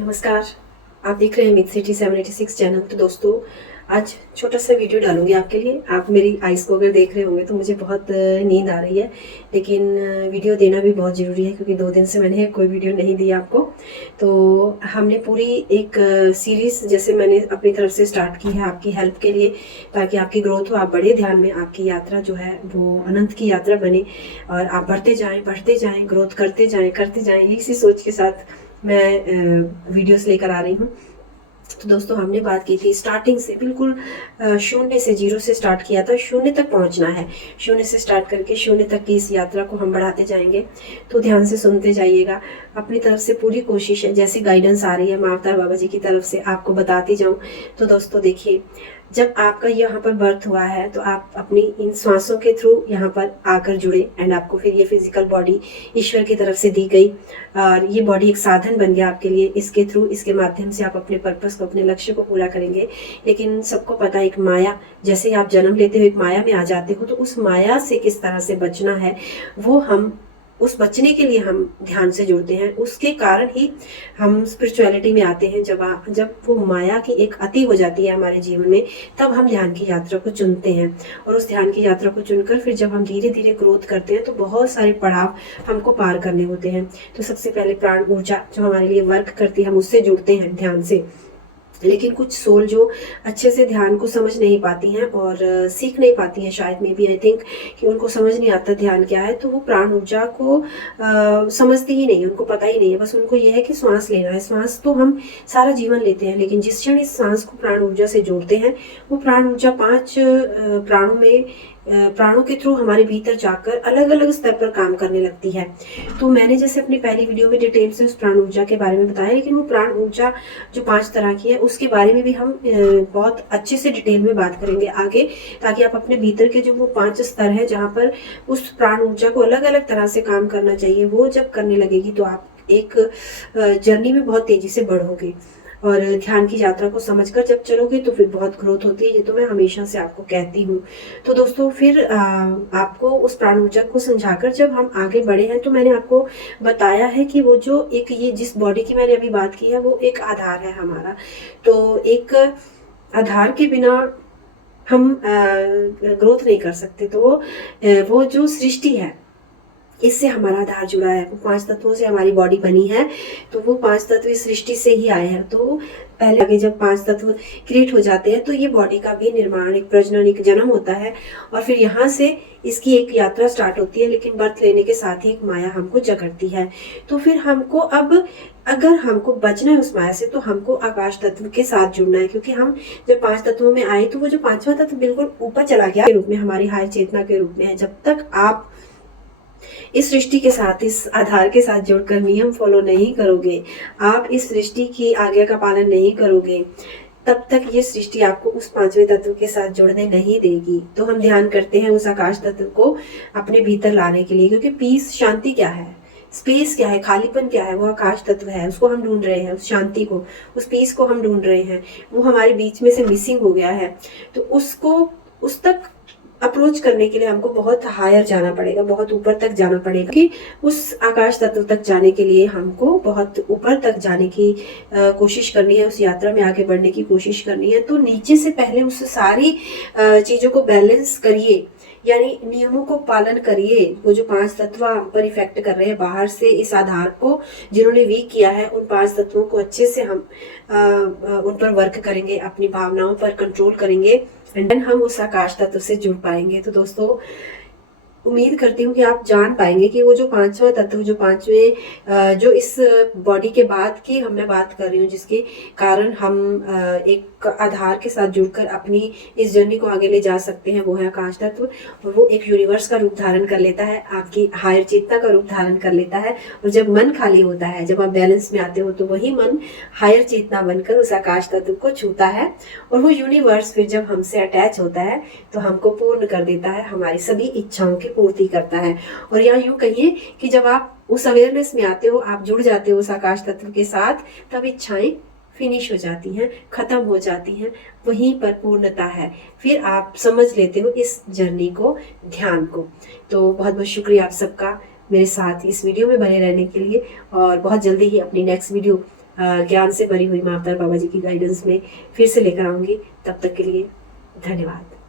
नमस्कार। आप देख रहे हैं मिथ सिटी 786 चैनल। तो दोस्तों, आज छोटा सा वीडियो डालूंगी आपके लिए। आप मेरी आइज़ को अगर देख रहे होंगे तो मुझे बहुत नींद आ रही है, लेकिन वीडियो देना भी बहुत ज़रूरी है क्योंकि 2 दिन से मैंने कोई वीडियो नहीं दी आपको। तो हमने पूरी एक सीरीज़ जैसे मैंने अपनी तरफ से स्टार्ट की है आपकी हेल्प के लिए, ताकि आपकी ग्रोथ हो, आप बड़े ध्यान में, आपकी यात्रा जो है वो अनंत की यात्रा बने और आप बढ़ते जाएं, ग्रोथ करते जाएं, इसी सोच के साथ मैं वीडियोस लेकर आ रही हूँ। तो दोस्तों, हमने बात की थी स्टार्टिंग से, बिल्कुल शून्य से, जीरो से स्टार्ट किया था। शून्य तक पहुंचना है, शून्य से स्टार्ट करके शून्य तक की इस यात्रा को हम बढ़ाते जाएंगे। तो ध्यान से सुनते जाइएगा। अपनी तरफ से पूरी कोशिश है, जैसी गाइडेंस आ रही है माँ अवतार बाबा जी की तरफ से, आपको बताती जाऊँ। तो दोस्तों देखिए, जब आपका यहाँ पर बर्थ हुआ है तो आप अपनी इन सांसों के थ्रू यहाँ पर आकर जुड़े, एंड आपको फिर ये फिजिकल बॉडी ईश्वर की तरफ से दी गई और ये बॉडी एक साधन बन गया आपके लिए। इसके थ्रू, इसके माध्यम से आप अपने पर्पस को, अपने लक्ष्य को पूरा करेंगे। लेकिन सबको पता है, एक माया, जैसे ही आप जन्म लेते हो एक माया में आ जाते हो, तो उस माया से किस तरह से बचना है, वो हम उस बचने के लिए हम ध्यान से जुड़ते हैं। उसके कारण ही हम स्पिरिचुअलिटी में आते हैं। जब वो माया की एक अति हो जाती है हमारे जीवन में, तब हम ध्यान की यात्रा को चुनते हैं। और उस ध्यान की यात्रा को चुनकर फिर जब हम धीरे धीरे ग्रोथ करते हैं तो बहुत सारे पड़ाव हमको पार करने होते हैं। तो सबसे पहले प्राण ऊर्जा जो हमारे लिए वर्क करती है, हम उससे जुड़ते हैं ध्यान से। लेकिन कुछ सोल जो अच्छे से ध्यान को समझ नहीं पाती हैं और सीख नहीं पाती हैं, शायद मे बी, आई थिंक, कि उनको समझ नहीं आता ध्यान क्या है, तो वो प्राण ऊर्जा को समझती ही नहीं, उनको पता ही नहीं है। बस उनको ये है कि श्वास लेना है। श्वास तो हम सारा जीवन लेते हैं, लेकिन जिस क्षण इस सांस को प्राण ऊर्जा से जोड़ते हैं, वो प्राण ऊर्जा 5 प्राणों में, प्राणों के थ्रू हमारे भीतर जाकर अलग अलग स्तर पर काम करने लगती है। तो मैंने जैसे अपनी पहली वीडियो में डिटेल से उस प्राण ऊर्जा के बारे में बताया, लेकिन वो प्राण ऊर्जा जो 5 तरह की है उसके बारे में भी हम बहुत अच्छे से डिटेल में बात करेंगे आगे, ताकि आप अपने भीतर के जो वो 5 स्तर है जहाँ पर उस प्राण ऊर्जा को अलग अलग तरह से काम करना चाहिए, वो जब करने लगेगी तो आप एक जर्नी में बहुत तेजी से बढ़ोगे। और ध्यान की यात्रा को समझकर जब चलोगे तो फिर बहुत ग्रोथ होती है, ये तो मैं हमेशा से आपको कहती हूँ। तो दोस्तों, फिर आपको उस प्राण ऊर्जा को समझाकर जब हम आगे बढ़े हैं, तो मैंने आपको बताया है कि वो जो एक, ये जिस बॉडी की मैंने अभी बात की है, वो एक आधार है हमारा। तो एक आधार के बिना हम ग्रोथ नहीं कर सकते। तो वो जो सृष्टि है, इससे हमारा आधार जुड़ा है। वो 5 तत्वों से हमारी बॉडी बनी है, तो वो 5 तत्व इस सृष्टि से ही आए हैं। तो पहले आगे जब 5 तत्व क्रिएट हो जाते हैं तो ये बॉडी का भी निर्माण, एक प्रजनन, एक जन्म होता है, और फिर यहाँ से इसकी एक यात्रा स्टार्ट होती है। लेकिन बर्थ लेने के साथ ही एक माया हमको जकड़ती है। तो फिर हमको अब, अगर हमको बचना है उस माया से, तो हमको आकाश तत्व के साथ जुड़ना है। क्योंकि हम जब 5 तत्वों में आए तो वो जो 5वां तत्व बिल्कुल ऊपर चला गया के रूप में, हमारी हायर चेतना के रूप में है। जब तक आप इस सृष्टि के साथ, इस आधार के साथ जुड़कर नियम फॉलो नहीं करोगे, आप इस सृष्टि की आज्ञा का पालन नहीं करोगे, तब तक ये सृष्टि आपको उस 5वें तत्व के साथ जुड़ने नहीं देगी। तो हम ध्यान करते हैं उस आकाश तत्व को अपने भीतर लाने के लिए, क्योंकि पीस, शांति क्या है, स्पेस क्या है, खालीपन क्या है, वो आकाश तत्व है। उसको हम ढूंढ रहे हैं, उस शांति को, उस पीस को हम ढूंढ रहे हैं। वो हमारे बीच में से मिसिंग हो गया है। तो उसको, उस तक अप्रोच करने के लिए हमको बहुत हायर जाना पड़ेगा, बहुत ऊपर तक जाना पड़ेगा। कि उस आकाश तत्व तक जाने के लिए हमको बहुत ऊपर तक जाने की कोशिश करनी है, उस यात्रा में आगे बढ़ने की कोशिश करनी है। तो नीचे से पहले उस सारी चीजों को बैलेंस करिए, यानी नियमों को पालन करिए। वो जो 5 तत्व हम पर इफेक्ट कर रहे हैं बाहर से, इस आधार को जिन्होंने वीक किया है, उन 5 तत्वों को अच्छे से हम उन पर वर्क करेंगे, अपनी भावनाओं पर कंट्रोल करेंगे, एंड देन हम उस आकाश तत्व से जुड़ पाएंगे। तो दोस्तों, उम्मीद करती हूँ कि आप जान पाएंगे कि वो जो 5वां तत्व, जो 5वें, जो इस बॉडी के बाद की मैं बात कर रही हूँ, जिसके कारण हम एक आधार के साथ जुड़कर अपनी इस जर्नी को आगे ले जा सकते हैं, वो है आकाश तत्व। और वो एक यूनिवर्स का रूप धारण कर लेता है, आपकी हायर चेतना का रूप धारण कर लेता है। और जब मन खाली होता है, जब आप बैलेंस में आते हो, तो वही मन हायर चेतना बनकर उस आकाश तत्व को छूता है, और वो यूनिवर्स फिर जब हमसे अटैच होता है तो हमको पूर्ण कर देता है, हमारी सभी इच्छाओं की पूर्ति करता है। और यहाँ यूं कहिए कि जब आप उस अवेयरनेस में आते हो, आप जुड़ जाते हो उस आकाश तत्व के साथ, तब इच्छाएं फिनिश हो जाती हैं, खत्म हो जाती हैं, वहीं पर पूर्णता है। फिर आप समझ लेते हो इस जर्नी को, ध्यान को। तो बहुत बहुत शुक्रिया आप सबका मेरे साथ इस वीडियो में बने रहने के लिए, और बहुत जल्दी ही अपनी नेक्स्ट वीडियो ज्ञान से भरी हुई माँ अवतार बाबा जी की गाइडेंस में फिर से लेकर आऊँगी। तब तक के लिए धन्यवाद।